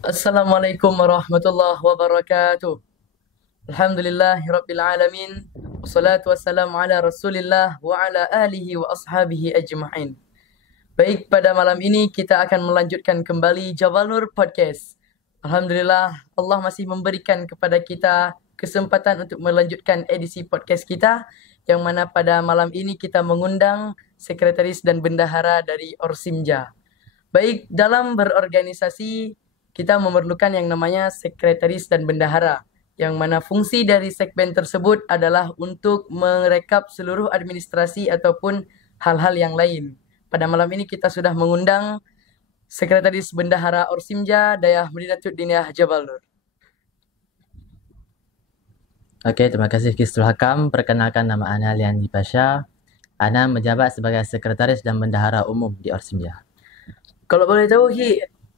Assalamualaikum warahmatullahi wabarakatuh. Alhamdulillahirabbil alamin. Wassalatu wassalamu ala Rasulillah wa ala alihi wa ashabihi ajma'in. Baik, pada malam ini kita akan melanjutkan kembali Jabal Nur Podcast. Alhamdulillah, Allah masih memberikan kepada kita kesempatan untuk melanjutkan edisi podcast kita, yang mana pada malam ini kita mengundang sekretaris dan bendahara dari Orsimja. Baik, dalam berorganisasi kita memerlukan yang namanya sekretaris dan bendahara, yang mana fungsi dari segmen tersebut adalah untuk merekap seluruh administrasi ataupun hal-hal yang lain. Pada malam ini kita sudah mengundang sekretaris bendahara Orsimja, Dayah Medinatul Diniyah Jabal Nur. Oke, terima kasih Kistul Hakam. Perkenalkan, nama Ana Liandi Pasha. Ana menjabat sebagai sekretaris dan bendahara umum di Orsimja. Kalau boleh tahu,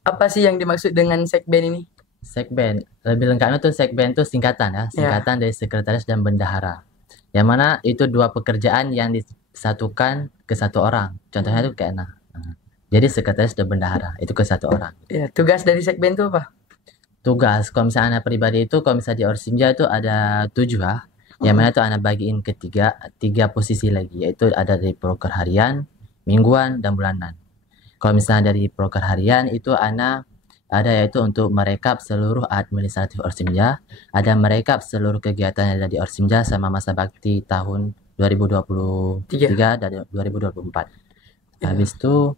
apa sih yang dimaksud dengan segmen ini? Sekben, lebih lengkapnya tuh sekben itu singkatan ya, singkatan dari sekretaris dan bendahara. Yang mana itu dua pekerjaan yang disatukan ke satu orang. Contohnya tuh kayak Ana. Jadi sekretaris dan bendahara itu ke satu orang. Ya, tugas dari segmen itu apa? Tugas, kalau misalnya Ana pribadi itu, kalau misalnya di Orsimja itu ada 7 ya. Yang mana tuh Ana bagiin tiga posisi lagi, yaitu ada dari proker harian, mingguan, dan bulanan. Kalau misalnya dari proker harian itu Ana ada yaitu untuk merekap seluruh administratif Orsimja, ada merekap seluruh kegiatan yang ada di Orsimja sama masa bakti tahun 2023 dan 2024. Ya. Habis itu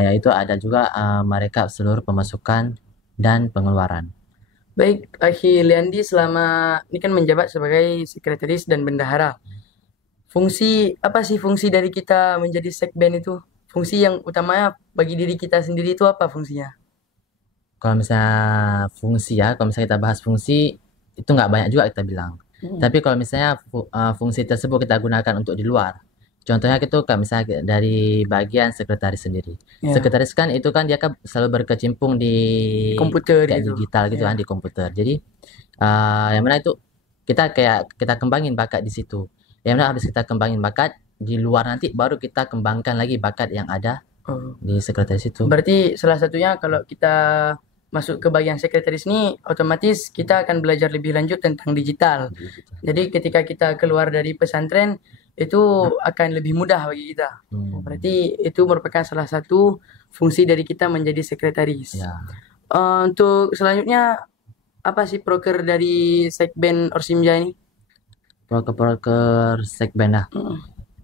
yaitu ada juga merekap seluruh pemasukan dan pengeluaran. Baik, Akhi Liandi selama ini kan menjabat sebagai sekretaris dan bendahara. Apa sih fungsi dari kita menjadi sekben itu? Fungsi yang utamanya bagi diri kita sendiri itu apa fungsinya? Kalau misalnya fungsi ya, kalau misalnya kita bahas fungsi, itu nggak banyak juga kita bilang. Tapi kalau misalnya fungsi tersebut kita gunakan untuk di luar, contohnya itu kan misalnya dari bagian sekretaris sendiri. Ya. Sekretaris kan itu kan dia kan selalu berkecimpung di Komputer kayak gitu. digital gitu Ya. kan, di komputer. Jadi yang mana itu kita kembangin bakat di situ. Yang mana habis kita kembangin bakat di luar, nanti baru kita kembangkan lagi bakat yang ada di sekretaris itu. Berarti salah satunya kalau kita masuk ke bagian sekretaris ini, otomatis kita akan belajar lebih lanjut tentang digital. Jadi ketika kita keluar dari pesantren, itu akan lebih mudah bagi kita. Berarti itu merupakan salah satu fungsi dari kita menjadi sekretaris. Ya. Untuk selanjutnya, apa sih proker dari segmen Orsimja ini? Proker segmen lah.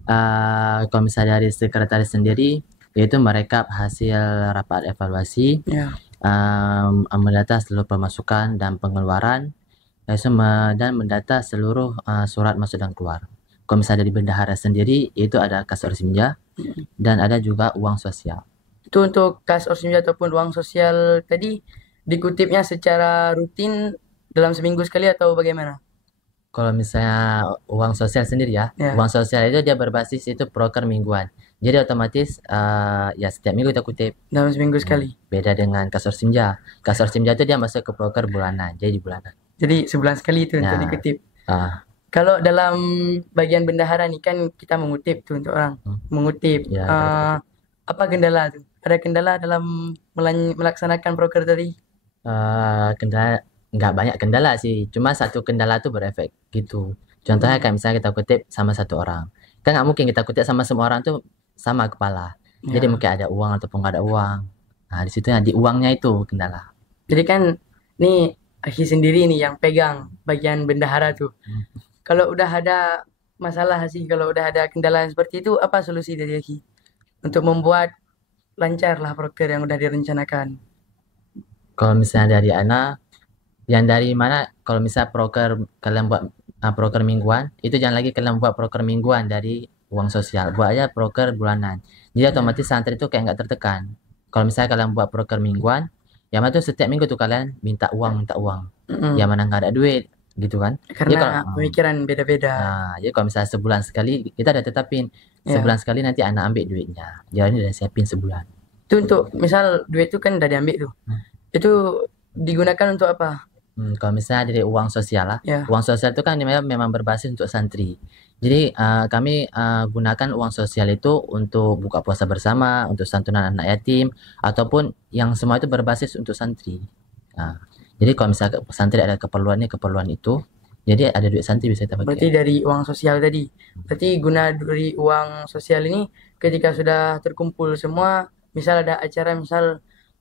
Kalau misalnya dari sekretaris sendiri, yaitu merekap hasil rapat evaluasi, mendata seluruh pemasukan dan pengeluaran, dan mendata seluruh surat masuk dan keluar. Kalau misalnya dari bendahara sendiri, itu ada kas Orsimja dan ada juga uang sosial. Itu untuk kas Orsimja ataupun uang sosial tadi dikutipnya secara rutin dalam seminggu sekali atau bagaimana? Kalau misalnya uang sosial sendiri ya, uang sosial itu dia berbasis itu proker mingguan. Jadi otomatis ya setiap minggu kita kutip. Dalam seminggu sekali. Beda dengan kas Orsimja. Kas Orsimja itu dia masuk ke proker bulanan, jadi di bulanan. Jadi sebulan sekali itu untuk dikutip. Kalau dalam bagian bendahara nih kan kita mengutip tuh untuk orang, mengutip. Apa kendala tuh? Ada kendala dalam melaksanakan proker tadi? Kendala nggak banyak kendala sih, cuma satu kendala tuh berefek gitu. Contohnya kayak misalnya kita kutip sama satu orang, kan nggak mungkin kita kutip sama semua orang tuh sama kepala. Jadi mungkin ada uang ataupun nggak ada uang. Nah di situ di uangnya itu kendala. Jadi kan nih Aki sendiri nih yang pegang bagian bendahara tuh. Kalau udah ada masalah sih, kalau udah ada kendala seperti itu, apa solusi dari Aki untuk membuat lancar lah proker yang udah direncanakan? Kalau misalnya dari Ana, yang dari mana? Kalau misalnya proker kalian buat proker mingguan, itu jangan lagi kalian buat proker mingguan dari uang sosial, buat aja proker bulanan. Jadi otomatis santri itu kayak nggak tertekan. Kalau misalnya kalian buat proker mingguan, yang mana tuh setiap minggu tuh kalian minta uang, yang mana nggak ada duit, gitu kan? Karena pemikiran beda-beda. Nah, jadi kalau misalnya sebulan sekali, kita udah tetapin sebulan sekali nanti anak ambil duitnya. Jadi udah siapin sebulan. Itu untuk misal duit itu kan udah diambil tuh. Itu digunakan untuk apa? Kalau misalnya dari uang sosial lah, Ya. uang sosial itu kan memang berbasis untuk santri. Jadi kami gunakan uang sosial itu untuk buka puasa bersama, untuk santunan anak yatim, ataupun yang semua itu berbasis untuk santri. Nah, jadi kalau misalnya santri ada keperluan itu, jadi ada duit santri bisa kita Berarti pakai. dari uang sosial tadi. Berarti guna dari uang sosial ini ketika sudah terkumpul semua, misal ada acara misal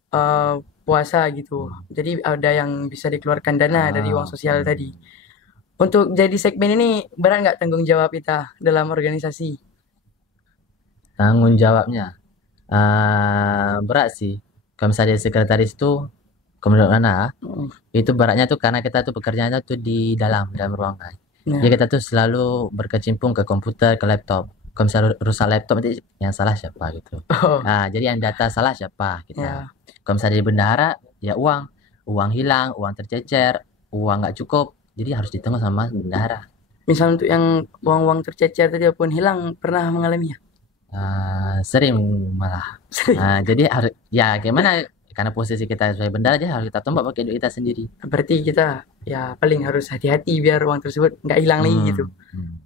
eh, puasa gitu. Jadi ada yang bisa dikeluarkan dana dari uang Ah, sosial tadi. Untuk jadi segmen ini berat nggak tanggung jawab kita dalam organisasi? tanggung jawabnya berat sih. Kalau misalnya jadi sekretaris itu, kalau menurut Nana, Mm. itu beratnya tuh karena kita tuh pekerjaannya tuh di dalam ruangan. Jadi Ya. kita tuh selalu berkecimpung ke komputer, ke laptop. Kalau misalnya rusak laptop nanti yang salah siapa gitu. Oh, Jadi yang data salah siapa kita. ya. Kalau misalnya di bendahara, ya uang hilang, uang tercecer, uang nggak cukup. Jadi harus ditanggung sama bendahara. Misal untuk yang uang-uang tercecer tadi ataupun hilang pernah mengalaminya? Sering malah. Sering. Jadi harus ya gimana? Karena posisi kita sebagai bendahara, jadi harus kita tombak pakai duit kita sendiri. Berarti kita ya paling harus hati-hati biar uang tersebut nggak hilang lagi gitu. Hmm,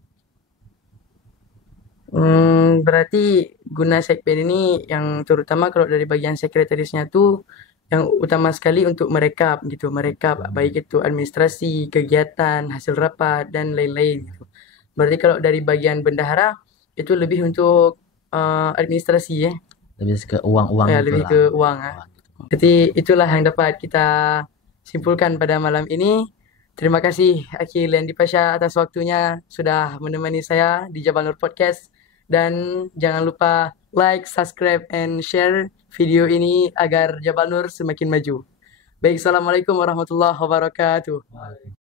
hmm. Berarti guna segmen ini yang terutama kalau dari bagian sekretarisnya tuh yang utama sekali untuk merekap gitu, merekap baik itu administrasi, kegiatan, hasil rapat dan lain-lain gitu. Berarti kalau dari bagian bendahara itu lebih untuk administrasi ya, Lebih ke uang-uang ya lebih itulah. ke uang ya. Uang gitu. Jadi itulah yang dapat kita simpulkan pada malam ini. Terima kasih Akil dan Dipasya atas waktunya sudah menemani saya di Jabal Nur Podcast. Dan jangan lupa like, subscribe, and share video ini agar Jabal Nur semakin maju. Baik, Assalamualaikum warahmatullahi wabarakatuh.